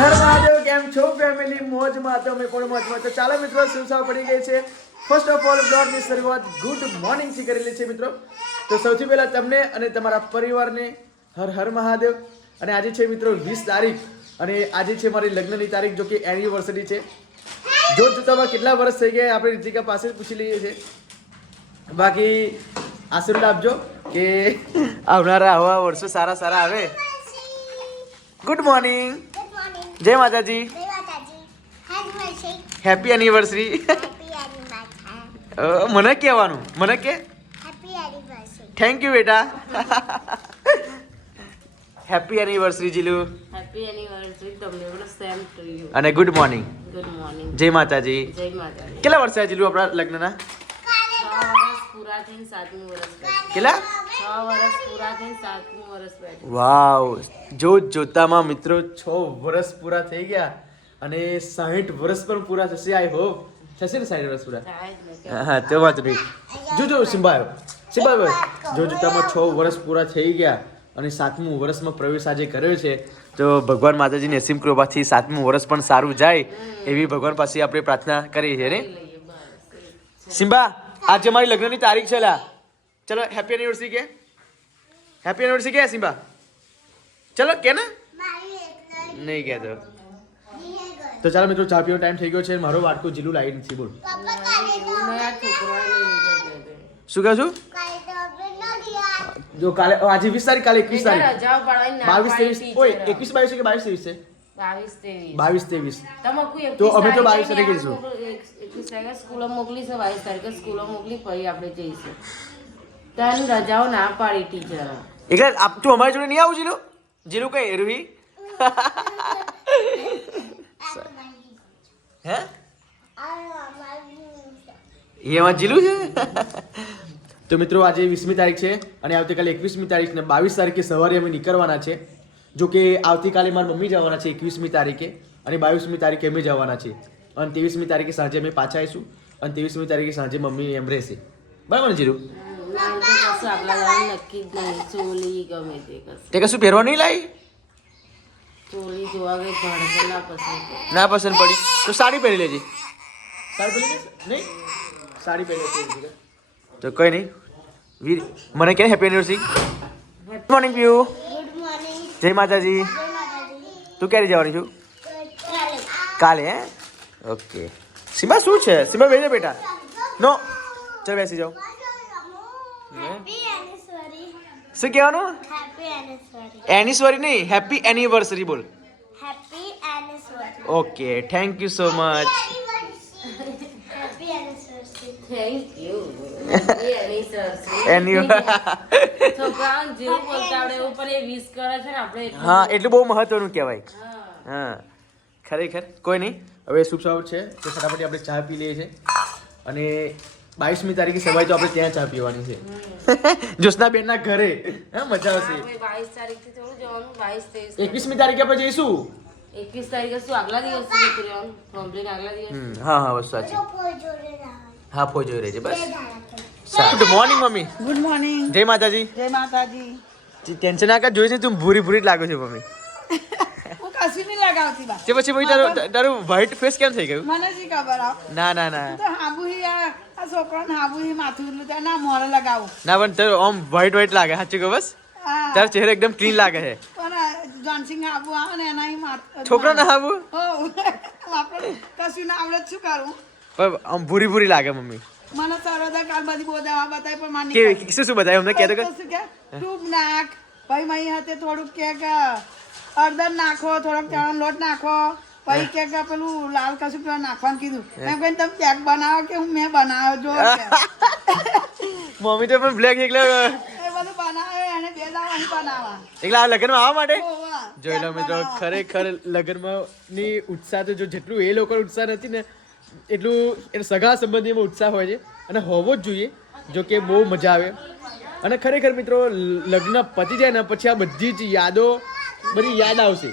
મહાદેવ, કેમ છો ફેમિલી મોજમાં તો અમે પણ મોજમાં. તો ચાલો મિત્રો સુસા પડી ગઈ છે. ફર્સ્ટ ઓફ ઓલ બ્લોગની શરૂઆત ગુડ મોર્નિંગથી કરેલી છે મિત્રો. તો સૌથી પહેલા તમને અને તમારા પરિવારને હર હર મહાદેવ. અને આજે છે મિત્રો વીસ તારીખ. અને આજે છે મારી લગ્નની તારીખ, જો કે એનિવર્સરી છે. જો જોતામાં કેટલા વર્ષ થઈ ગયા આપણે રીતિકા પાસે જ પૂછી લઈએ છીએ. બાકી આશીર્વાદ આપજો કે આવનારા આવા વર્ષો સારા સારા આવે. Good morning. જય માતાજી. હેપી એનિવર્સરી મને કહેવાનું મને કે? થેન્ક યુ બેટા. Happy anniversary Jilu. Happy anniversary તમને પણ સેમ ટુ યુ અને ગુડ મોર્નિંગ ગુડ મોર્નિંગ જય માતાજી. જય માતાજી. કેટલા વર્ષ થયા જીલુ આપણા લગ્નના? પૂરા થઈને સાતમું વર્ષ કેટલા? છ વર્ષ પૂરા થઈને સાતમું વર્ષ બેઠું. વાવ. જો જોતામાં મિત્રો છ વર્ષ પૂરા થઈ ગયા અને સાહીઠ વર્ષ પણ પૂરા થશે આઈ હોપ થશે ને સાહીઠ વર્ષ પૂરા? હા તો વાત નહીં. જો જો સિમ્બા આવ્યો સિમ્બા આવ્યો જો જોતામાં છ વર્ષ પૂરા થઈ ગયા અને સાતમું વર્ષમાં પ્રવેશ આજે કર્યો છે તો ભગવાન માતાજીની અસીમ કૃપાથી સાતમું વર્ષ પણ સારું જાય એવી ભગવાન પાસે આપણે પ્રાર્થના કરીએ છીએ ને? સિમ્બા આજે મારી લગ્નની તારીખ છે લા. ચલો હેપી એનિવર્સરી કે? હેપી એનિવર્સરી કે સિમ્બા? ચલો કે ને? નહીં કહેતો તો. ચાલો મિત્રો ચા પીવો ટાઈમ થઈ ગયો છે. મારો વાટકો જીલું લાવી નથી બોલ. શું કહું છું. જો કાલે આજે વીસ તારીખ કાલે એકવીસ તારીખ. બાવીસ ત્રેવીસ ઓય. એકવીસ બાવીસ છે કે બાવીસ ત્રેવીસ છે? બાવીસ ત્રેવીસ. તો અમે તો બાવીસ તારીખે જઈશું. એકવીસ તારીખે સ્કૂલો મોકલી છે બાવીસ તારીખે સ્કૂલો મોકલી પછી આપણે જઈશું. તારી રજાઓ ના પાડી ટીચર. એટલે આપ તું અમારી જોડે નહીં આવું જીલું? જીલું કઈ રૂહી? હે? એ એમાં જીલું છે? તો મિત્રો આજે વીસમી તારીખ છે અને આવતીકાલે એકવીસમી તારીખ ને બાવીસ તારીખે સવારે અમે નીકળવાના છે. જો કે આવતીકાલે મારી મમ્મી જવાના છે એકવીસમી તારીખે અને બાવીસમી તારીખે અમે જવાના છે. અને ત્રેવીસમી તારીખે સાંજે અમે પાછા આવીશું અને ત્રેવીસમી તારીખે સાંજે મમ્મી એમ રહેશે. બરાબર ને નામ તો કશું પહેરવા નહીં લાવી ના પસંદ પડી. તો સાડી પહેરી લેજે. સાડી પહેરી? નહીં? સાડી પહેરી તો કઈ નહીં. વીર, મને કે happy anniversary. Good morning you જય માતાજી જય માતાજી તું ક્યારે જવાની છું? કાલે કાલે હે? ઓકે. સીમા શું છે? સીમા બેસે બેટા. નો, ચાલ બેસી જાઓ. હેપી એનિવર્સરી શું કહેવાનું? હેપી એનિવર્સરી એનિવર્સરી નહીં, હેપી એનિવર્સરી બોલ. Happy anniversary okay, thank you so much. Happy anniversary thank you એ એની એની છોકરાઓને જેવું બોલતા આવડે એવું પણ એ વિશ કરે છે ને આપણે હા એટલું બહુ મહત્વનું કહેવાય. હા. હા. ખરેખર. કોઈ નહીં. હવે શુભ સવાર છે તો ફટાફટ આપણે ચા પી લઈએ છીએ અને બાવીસમી તારીખે સવારે તો આપણે ત્યાં ચા પીવાની છે. જ્યોત્સનાબેનના ઘરે. હા મજા આવશે. બાવીસ તારીખથી થોડું જવાનું બાવીસ ત્રેવીસ એકવીસમી તારીખે આપણે જઈશું? એકવીસ તારીખે શું? આગલા દિવસ આગલા દિવસ? હા હા બસ સાચી. તો જોઈ જોડે છે હા ફોઈ જોઈ રહેજે બસ. Good morning mummy. Good morning જય માતાજી. જય માતાજી. ટેન્શન ના કર જોઈ તું ભૂરી ભૂરી જ લાગો છો મમ્મી. કશું નહીં લગાવતી બા. તે પછી ભાઈ તારું તારું વ્હાઈટ ફેસ કેમ થઈ ગયું? મને શી ખબર આવ ના ના ના. તો હાબુ હી આ આ છોકરાને હાબુ હી માથું એટલું ત્યાં ના મોરે લગાવું. ના પણ તારું આમ વ્હાઈટ વ્હાઈટ લાગે સાચું કહું બસ? તારો ચહેરો એકદમ ક્લીન લાગે છે. પણ જોનસિંગ હાબુ આવે ને એના હી માથું છોકરો ના આવું હો આપણે કશું ના આવડે શું કરું? પણ આમ ભૂરી ભૂરી લાગે મમ્મી. મને સરોદા કાલ બધી બહુ દવા બતાવી પણ માની કે શું શું બતાવ્યું? અમને કહેતો કે કે? ટૂબ નાખ ભાઈ મહી હાથે થોડુંક કે કે હળદર નાખો થોડોક ચણા લોટ નાખો. પછી કે કે પેલું લાલ કશું પેલા નાખવાનું કીધું. મેં કહ્યું તમે ચેક બનાવો કે હું મેં બનાવ્યો? જો મમ્મી તો પણ બ્લેક એટલે એકલા લગ્નમાં આવવા માટે. જોઈ લો મિત્રો. ખરેખર લગ્નમાં ની ઉત્સાહ તો જો જેટલું એ લોકો ઉત્સાહ નથી ને એટલું એ સગા સંબંધીમાં ઉત્સાહ હોય છે અને હોવો જ જોઈએ જો કે બહુ મજા આવે. અને ખરેખર મિત્રો લગ્ન પતી જાય ને પછી આ બધી જ યાદો બધી યાદ આવશે.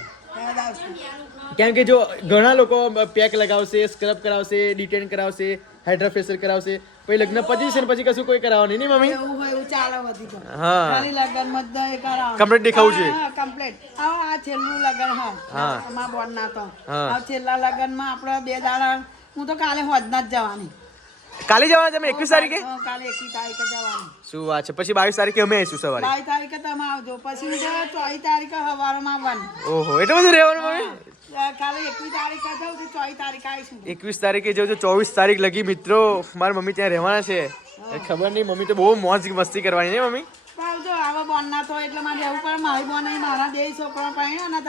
કેમ કે જો ઘણા લોકો પેક લગાવશે સ્ક્રબ કરાવશે ડિટેન કરાવશે હાઇડ્રા ફેશિયલ કરાવશે પછી લગ્ન પતી છે ને પછી કશું કોઈ કરાવવાનું નહીં મમ્મી? એવું હોય એવું ચાલે બધી હા. દહીં દેખાવું છે. હવે આ છેલ્લું લગન હા. હા. અમારા બોર્ડના તો. હા. છેલ્લા લગનમાં આપણે બે દાડા હું તો કાલે હોદના જ જવાની. કાલે જવાના તમે એકવીસ તારીખે? કાલે એકવી તારીખે જવાની. શું વાત છે? પછી બાવીસ તારીખે અમે આવીશું સવારે. બાવીસ તારીખે તમે આવજો. પછી હું ચોવીસ તારીખે સવારમાં આવવાની. ઓહો એટલું બધું રહેવાનું મમ્મી કાલે તારીખે જાઉં તો ચોવીસ તારીખે આવીશું. એકવીસ તારીખે જવું તો ચોવીસ તારીખ લગી મિત્રો મારા મમ્મી ત્યાં રહેવાના છે. ખબર નહીં મમ્મી તો બહુ મોજ મસ્તી કરવાની ને મમ્મી? આવજો આવા બોનના તો એટલે મારે રહેવું પડે મારી બોન મારા બે છોકરા ને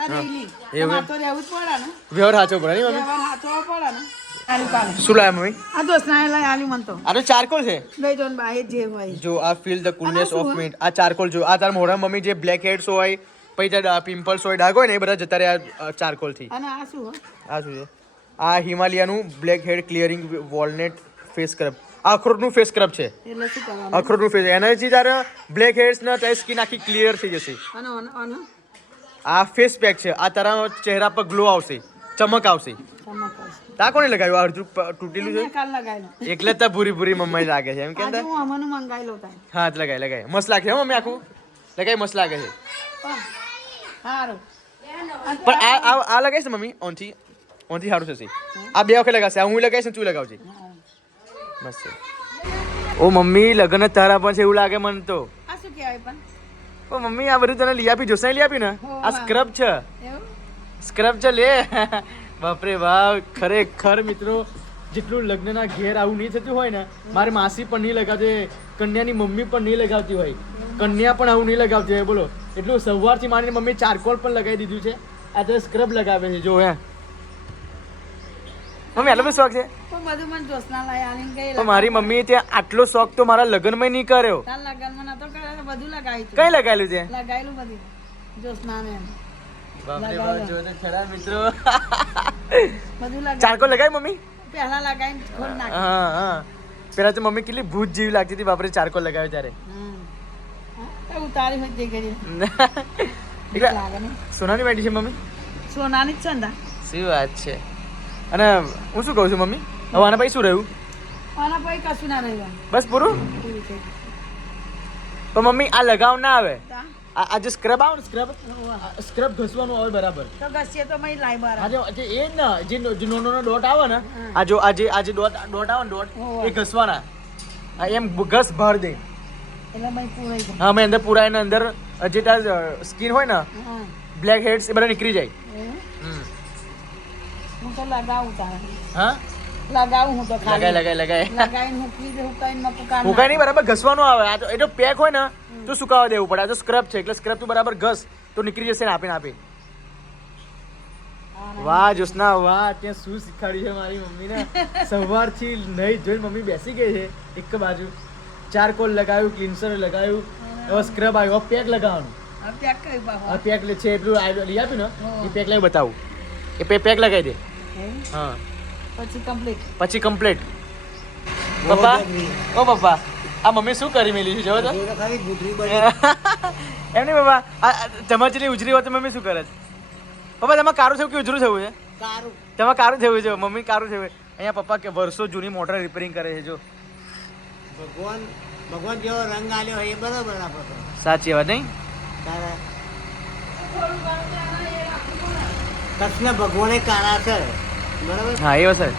મારે તો રહેવું જ પડે ને. વ્યવહાર સાચો પડે વ્યવહાર ને આલુ કાલે શું લાયા મમ્મી? આ દોસ્તના લાય આલી મન તો. આ તો ચારકોલ છે? બે જોન બાહે જે હોય. જો આ feel the coolness of mint આ ચારકોલ જો આ તાર મોઢા મમ્મી જે બ્લેક હેડ્સ હોય પછી જે પિમ્પલ્સ હોય ડાઘ હોય ને એ બધા જતા રહ્યા ચારકોલથી અને આ શું આ શું છે? આ હિમાલયાનું black head clearing walnut face scrub આ અખરોટનું ફેસ સ્ક્રબ છે. અખરોટનું ફેસ એનાથી જ્યારે બ્લેક હેડ્સ ના તારી સ્કિન આખી ક્લિયર થઈ જશે. આ ફેસ પેક છે. આ તારા ચહેરા પર ગ્લો આવશે. ચમક આવશે. તા કોને લગાવ્યું? આ અડધું તૂટેલું છે? એટલે તા ભૂરી ભૂરી મમ્મી લાગે છે એમ કે હું જ લગાય લગાય. મસ્ત લાગે છે મમ્મી આખું? લગાય મસ્ત લાગે છે. પણ આ આ આ લગાવીશ ને મમ્મી? ઓનથી? ઓનથી સારું થશે. આ બે વખત લગાવશે. આ હું લગાવીશ ને તું લગાવજે. મસ્ત ઓ મમ્મી લગ્ન તારા પણ છે એવું લાગે મને તો. આ શું કહેવાય પણ? પણ મમ્મી આ બધું તને લઈ આપી જોસાઈ લઈ આપી ને? આ સ્ક્રબ છે. એવું? સ્ક્રબ છે લે. બાપરે બાપ ખરેખર મિત્રો જેટલું લગ્નના ઘેર આવું નહીં થતું હોય ને મારી માસી પણ નહીં લગાવતી કન્યાની મમ્મી પણ નહીં લગાવતી હોય. કન્યા પણ આવું નહીં લગાવતી હોય બોલો. એટલું સવારથી મારી મમ્મી ચારકોલ પણ લગાવી દીધું છે. આ તો સ્ક્રબ લગાવે છે જો હે. મમ્મી આટલો બધો શોખ છે? મારી મમ્મી ત્યાં આટલો શોખ તો મારા લગ્નમાં નહીં કર્યો. કઈ લગાવેલું છે? લગાવેલું બધું. જોશના લગાવી મમ્મી? પહેલા હા હા. પેલા તો મમ્મી કેટલી ભૂત જેવી લાગતી હતી બાપરે ચારકો લગાવ્યો ત્યારે. સોનાની બેટી છે મમ્મી? સોનાની જ છે ને વાત છે. અને હું શું કહું છું મમ્મી? હવે આના પછી શું રહ્યું? આના પછી કશું ના રહ્યું. બસ પૂરું? પણ મમ્મી આ લગાવ ના આવે? આ જે સ્ક્રબ આવે ને સ્ક્રબ સ્ક્રબ ઘસવાનું આવે બરાબર. તો ઘસીએ તો મય લાઈ બાર આ જે જે એ જ ને જે નો- જે નાનો નો ડોટ આવે ને આ જો આ જે આ જે ડોટ ડોટ આવે ને ડોટ એ ઘસવાના. આ એમ ઘસ ભર દે. એટલે મય પૂરાઈ હા મેં અંદર પૂરા એના અંદર જે તાર સ્કિન હોય ને બ્લેક હેડ્સ એ બધા નીકળી જાય. હમ. હું તો લગાવું તારે. હા? લગાવું હું તો ખાલી. લગાય લગાય લગાય. લગાવીને મૂકી દે હુકાઈને મકુ કાઢ નહીં બરાબર ઘસવાનું આવે. આ તો એ તો પેક હોય ને તો સુકાવા દેવું પડે. આ તો સ્ક્રબ છે એટલે સ્ક્રબ તું બરાબર ઘસ તો નીકળી જશે ને આપીને આપી વાહ જોસના વાહ ત્યાં શું શીખવાડ્યું છે મારી મમ્મીને. સવારથી નહીં જોઈને મમ્મી બેસી ગઈ છે એક બાજુ. ચાર કોલ લગાવ્યું ક્લિન્સર લગાવ્યું. હવે સ્ક્રબ આવ્યો. હવે પેક લગાવવાનું. આ પેક છે એટલું લઈ આપ્યું ને. એ પેક લઈ બતાવું. એ પેક લગાવી દે. હા. પછી કમ્પ્લીટ પછી કમ્પ્લીટ પપ્પા? ઓ પપ્પા આ મમ્મી શું કરી મેલી છે જોવો તો. એમ નહીં પપ્પા આ ચમચની તમારે જેટલી ઉજરી હોય તો મમ્મી શું કરે છે? પપ્પા તમારે કારું થયું કે ઉજરું થયું છે? કારું. તમારે કારું થયું છે? મમ્મી કારું થયું અહીંયા પપ્પા કે વર્ષો જૂની મોટર રિપેરિંગ કરે છે જો. ભગવાન ભગવાન જેવો રંગ આલ્યો હોય એ બરાબર આપણો. સાચી વાત નહીં? કૃષ્ણ ભગવાને કાળા છે. બરોબર? હા એ સર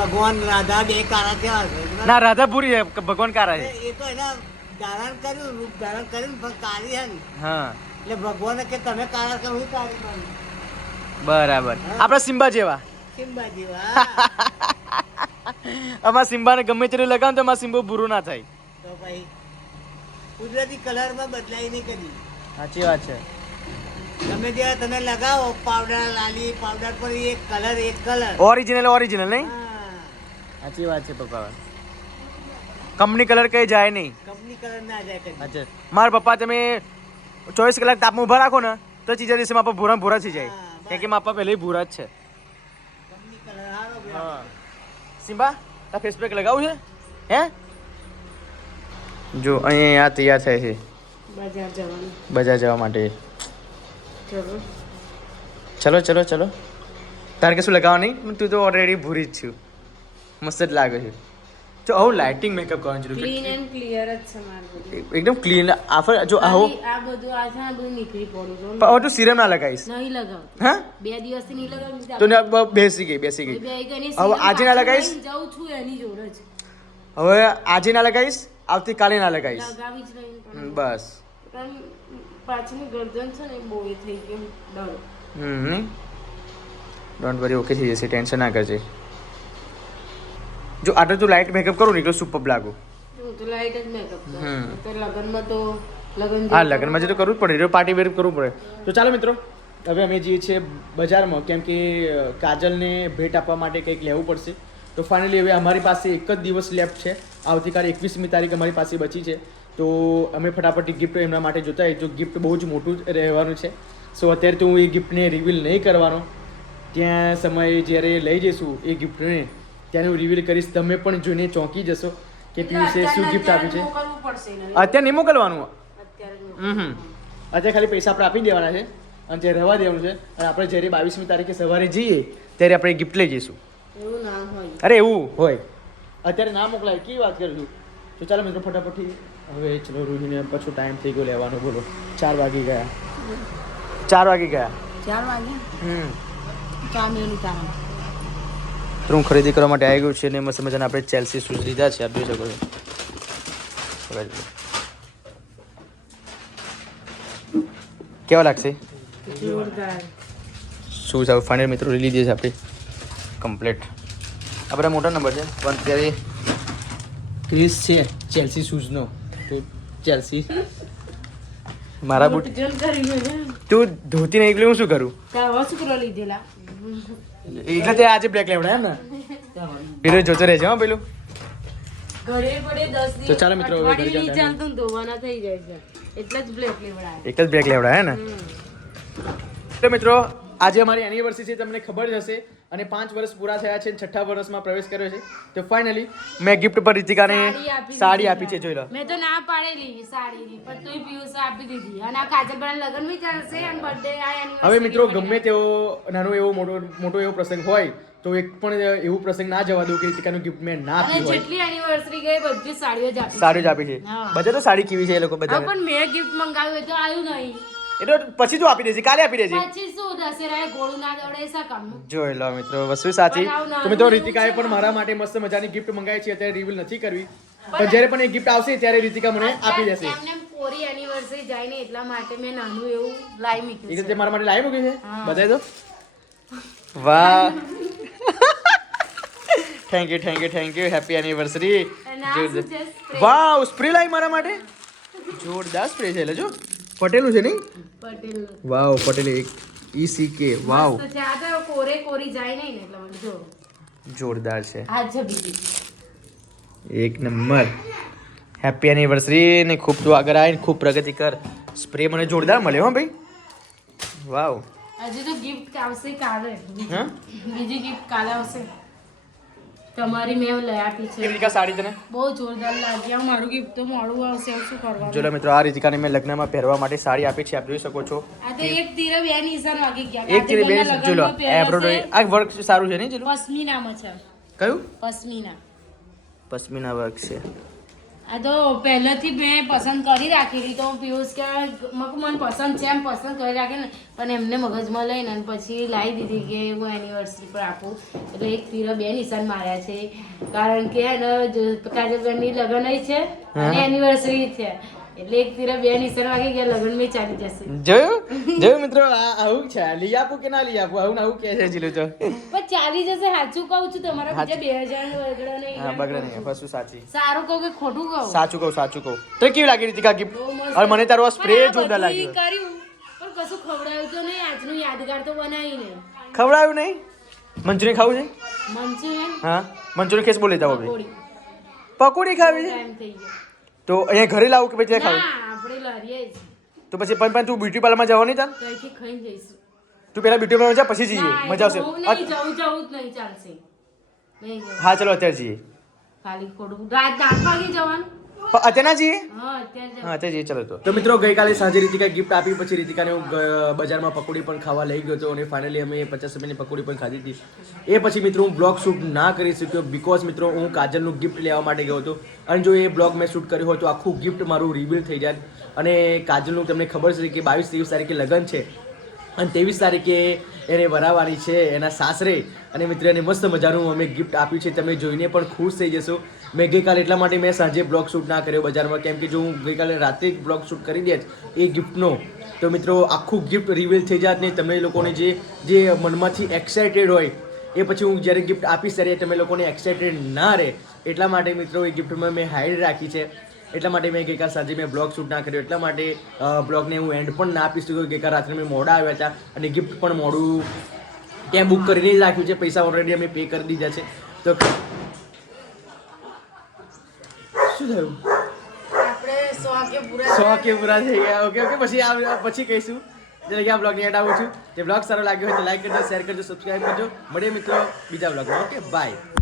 ભગવાન રાધા બે કાળા કેવા છે? ના રાધાપુરી છે ભગવાન કારા છે. એ તો એના ધારણ કર્યું રૂપ ધારણ કર્યું પણ કાળી છે હા. એટલે ભગવાન કે તમે કાળા છો હું બનું બરાબર. આપણા સિમ્બા જેવા. સિમ્બા જેવા? અમારા સિમ્બાને ગમે તેટલું લગાવ તો અમારા સિમ્બો ભૂરું ના થાય. તો ભાઈ કુદરતી કલરમાં બદલાય નહીં કદી સાચી વાત છે. તમે જે તમે લગાવો પાવડર લાલી પાવડર પર એક કલર એક કલર ઓરિજિનલ ઓરિજિનલ નહીં? સાચી વાત છે પપ્પા. કંપની કલર કઈ જાય નહીં. કંપની કલર ના જાય અચ્છા મારા પપ્પા તમે ચોવીસ કલાક તાપમાં ઊભા રાખો ને તો ચીજા દિવસે માપા ભૂરા ભૂરા થઈ જાય. કારણ કે માપા પહેલે ભૂરા જ છે. સિમ્બા આ ફેસ પેક લગાવું છે? હે? જો અહીંયા આ તૈયાર થાય છે. બજાર જવા માટે. ચલો ચલો ચલો તારે કશું લગાવવા નહીં તું તો ઓલરેડી ભૂરી જ છું મસ્ત જ લાગે છે તો આવું લાઇટિંગ મેકઅપ કરવાનું જરૂર ક્લીન એન્ડ ક્લિયર જ છે મારું એકદમ ક્લીન આફર જો આવો આ બધું આ છે બધું નીકળી પડ્યું છે પણ તું સિરમ ના લગાવીશ નહીં લગાવ હા બે દિવસથી નહીં લગાવ તો ને બેસી ગઈ બેસી ગઈ હવે આજે ના લગાવીશ? જાઉં છું એની જોડે જ હવે આજે ના લગાવીશ આવતીકાલે ના લગાવીશ લગાવી જ નહીં બસ પાછળની ગરદન છે ને બહુ એ થઈ ગયું ડર. હમ. ડોન્ટ વરી ઓકે થઈ જશે ટેન્શન ના કરજે. જો આટલું તું લાઇટ મેકઅપ કરું ને એટલું સુપર લાગુ. હું તો લાઈટ જ મેકઅપ કરું. તો લગનમાં તો લગ્ન હા લગ્નમાં જે તો કરવું જ પડે પાર્ટી વેર કરવું પડે. તો ચાલો મિત્રો હવે અમે જઈએ છીએ બજારમાં કેમ કે કાજલને ભેટ આપવા માટે કંઈક લેવું પડશે. તો ફાઇનલી હવે અમારી પાસે એક જ દિવસ લેફ્ટ છે. આવતીકાલે એકવીસમી તારીખ અમારી પાસે બચી છે. તો અમે ફટાફટ ગિફ્ટ એમના માટે જોતા જો ગિફ્ટ બહુ જ મોટું રહેવાનું છે. સો અત્યારે તો હું એ ગિફ્ટને રિવીલ નહીં કરવાનો. ત્યાં સમયે જ્યારે લઈ જઈશું એ ગિફ્ટને ત્યારે હું રિવીલ કરીશ. તમે પણ જોઈને ચોંકી જશો કે પિયુષે શું ગિફ્ટ આપ્યું છે. અત્યારે નહીં મોકલવાનું. હમ. અત્યારે ખાલી પૈસા આપણે આપી દેવાના છે અને ત્યાં રહેવા દેવાનું છે અને આપણે જ્યારે બાવીસમી તારીખે સવારે જઈએ ત્યારે આપણે ગિફ્ટ લઈ જઈશું. અરે એવું હોય. અત્યારે ના મોકલાય. કેવી વાત કરું છું? તો ચાલો મિત્રો ફટાફટથી હવે ચલો રૂહીને પાછું ટાઈમ થઈ ગયો લેવાનો બોલો. ચાર વાગી ગયા. ચાર વાગી ગયા? ચાર વાગે હમ. ચા મેળવી તારા તો ખરીદી કરવા માટે આવી ગયું છે અને એમાં મજાના આપણે ચેલ્સી શૂઝ લીધા છે આપ જોઈ શકો છો. કેવા લાગશે? શૂઝ હવે ફાઇનલ મિત્રો લઈ લીધી છે આપણે. કમ્પ્લેટ આ બધા મોટા નંબર છે પણ અત્યારે ક્રિસ છે ચેલ્સી શૂઝનો ચેલ્સી મારા બૂટ તું ધોતી નહીં એકલી હું શું કરું? એટલે તે આજે બ્લેક લેવડા એમ ને? બીરો જોતો રહેજે હા પેલું. તો ચાલો મિત્રો, હવે ઘરે ધોવાના થઈ જાય છે. એટલે જ બ્લેક જ લેવડા હે ને? તો મિત્રો આજે અમારી એનિવર્સરી છે તમને ખબર જ હશે. અને પાંચ વર્ષ પૂરા થયા છે છઠ્ઠા વર્ષમાં પ્રવેશ કર્યો છે. તો ફાઇનલી મેં ગિફ્ટ પર રીતિકાને સાડી આપી છે. જોઈ લો. મેં તો ના પાડેલી સાડીની પણ તોય પિયુષે આપી દીધી. અને આ કાજલબેન લગ્ન બી ચાલશે અને બર્થડે આ હવે મિત્રો ગમે તેવો નાનો એવો મોટો મોટો એવો પ્રસંગ હોય તો એક પણ એવું પ્રસંગ ના જવા દઉં કે રીતિકાનું ગિફ્ટ મેં ના આપ્યું હોય. જેટલી એનિવર્સરી ગઈ બધી સાડીઓ જ આપી સાડીઓ જ આપી છે. બધા તો સાડી કેવી છે એ લોકો બધા પણ મેં ગિફ્ટ મંગાવ્યું તો આવ્યું નહીં. એ તો પછી જો આપી દેજે કાલે આપી દેજે. પછી શું દશેરાએ ગોળું ના દવડે શા કામનું. જોઈ લો મિત્રો વસ્તુ સાચી તો મિત્રો રીતિકાએ પણ મારા માટે મસ્ત મજાની ગિફ્ટ મંગાવી છે અત્યારે રિવીલ નથી કરવી. પણ જ્યારે પણ એ ગિફ્ટ આવશે ત્યારે રીતિકા મને આપી દેશે. પોરી એનિવર્સરી જાય ને એટલા માટે મેં નાનું એવું લાઈ મૂક્યું છે. એટલે મારા માટે લાઈ મૂક્યું છે. બતાવી દો વાહ. Thank you thank you thank you happy anniversary wow spray લાઈ મારા માટે? જોરદાર સ્પ્રે છે એટલે જો. પટેલું છે નહીં? પટેલ વાવ પટેલ એક ઈ સી કે વાવ. કોરે કોરી જાય નહીં ને એટલે જો. જોરદાર છે. આ છે બીજી. એક નંબર. હેપી એનિવર્સરી ને ખૂબ તું આગળ આવીને ખૂબ પ્રગતિ કર. સ્પ્રે મને જોરદાર મળ્યો હો ભાઈ. વાવ. હજુ તો ગિફ્ટ આવશે કાલે. બીજી ગિફ્ટ કાલે આવશે. તમારી મેં લઈ આપી છે. રીતિકા સાડી તને? બહુ જોરદાર લાગી આ મારું ગિફ્ટ તો મોડું આવશે શું કરવાનું? જો મિત્રો આ રીતિકાને મેં લગ્નમાં પહેરવા માટે સાડી આપી છે આપ જોઈ શકો છો. આ તો એક તીરે બે નિશાન વાગી ગયા. એક તીરે બે જોલો. એમ્બ્રોઇડરી આ વર્ક સારું છે નહીં જોલો પશ્મિનામાં છે. કયું? પશ્મિના. પશ્મિના વર્ક છે. આ તો પહેલેથી મેં પસંદ કરી રાખેલી તો પિયુષ કે મક મને પસંદ છે એમ પસંદ કરી રાખે ને. પણ એમને મગજમાં લઈને અને પછી લાવી દીધી કે હું એનિવર્સરી પર આપું. એટલે એક તીર બે નિશાન માર્યા છે. કારણ કે એને કાજલબેનની લગ્ન છે અને એનિવર્સરી છે. એટલે એક તીરા બે નિશાન વાગે ગયા લગ્ન મેં ચાલી જશે. જોયું? જોયું મિત્રો? આ આવું છે. લઈ આપું કે ના લઈ આપું? આવું આવું કે છે જીલું તો. પણ ચાલી જશે સાચું કહું છું તમારા બીજા હા બગડે નહીં સાચી. સારું કહું કે ખોટું કહું? સાચું કહું સાચું કહું. તો કેવી લાગી રીતિકા કાકી અને મને તારો સ્પ્રે જોરદાર લાગ્યો. કર્યું પણ કશું ખવડાવ્યું તો નહીં આજનું યાદગાર તો બનાવીને ખવડાવ્યું નહીં? મંચુરિયન ખાવું છે? મંચુરિયન હા? મંચુરિયન ખેસ બોલી જાવ પકોડી. પકોડી ખાવી? છે ટાઈમ થઈ ગયો. તો અહીંયા ઘરે લાવું કે પછી ખાવી? તો પછી પણ પણ તું બ્યુટી પાર્લરમાં જવાની ત્યાંથી તું પેલા બ્યુટી પાર્લરમાં જા પછી જઈએ. મજા આવશે. હું નહીં નહીં નહીં ચલો અત્યારે જઈએ. ખાલી ખોટું રાત આઠ વાગે જવાનું. હા અત્યારે જે. ચલો તો તો મિત્રો ગઈકાલે સાંજે રીતિકા ગિફ્ટ આપી પછી રીતિકાને હું બજારમાં પકોડી પણ ખાવા લઈ ગયો હતો અને ફાઇનલી અમે પચાસ રૂપિયાની પકોડી પણ ખાધી હતી. એ પછી મિત્રો હું બ્લોગ શૂટ ના કરી શક્યો બીકોઝ મિત્રો હું કાજલનું ગિફ્ટ લેવા માટે ગયો હતો. અને જો એ બ્લોગ મેં શૂટ કર્યો હોય તો આખું ગિફ્ટ મારું રિવીલ થઈ જાય. અને કાજલનું તમને ખબર છે કે બાવીસ ત્રેવીસ તારીખે લગ્ન છે. અને ત્રેવીસ તારીખે એને વરાવવાની છે એના સાસરે. અને મિત્ર એને મસ્ત મજાનું અમે ગિફ્ટ આપ્યું છે. તમે જોઈને પણ ખુશ થઈ જશો. મેં ગઈકાલે એટલા માટે મેં સાંજે બ્લોગ શૂટ ના કર્યો બજારમાં. કેમ કે જો હું ગઈકાલે રાતે જ બ્લોગ શૂટ કરી દે એ ગિફ્ટનો તો મિત્રો આખું ગિફ્ટ રિવીલ થઈ જાત ને તમે લોકોને જે જે મનમાંથી એક્સાઇટેડ હોય, એ પછી હું જ્યારે ગિફ્ટ આપીશ ત્યારે તમે લોકોને એક્સાઇટેડ ના રહે. એટલા માટે મિત્રો એ ગિફ્ટમાં મેં હાઈડ રાખી છે. એટલા માટે મેં ગઈકાલ સાંજે મેં બ્લોગ શૂટ ના કર્યો. એટલા માટે બ્લોગને હું એન્ડ પણ ના આપી શક્યો ગઈકાલ રાત્રે મેં મોડા આવ્યા હતા અને ગિફ્ટ પણ મોડું ત્યાં બુક કરીને જ રાખ્યું છે. પૈસા ઓલરેડી અમે પે કરી દીધા છે. તો શું થયું? આપણે સો કે પૂરા સો કે પૂરા થઈ ગયા. ઓકે ઓકે પછી આ પછી કહીશું. એટલે કે આ બ્લોગની એડ આવું છું. જે બ્લોગ સારો લાગ્યો હોય તો લાઈક કરજો શેર કરજો સબસ્ક્રાઈબ કરજો. મળીએ મિત્રો બીજા બ્લોગમાં. Okay bye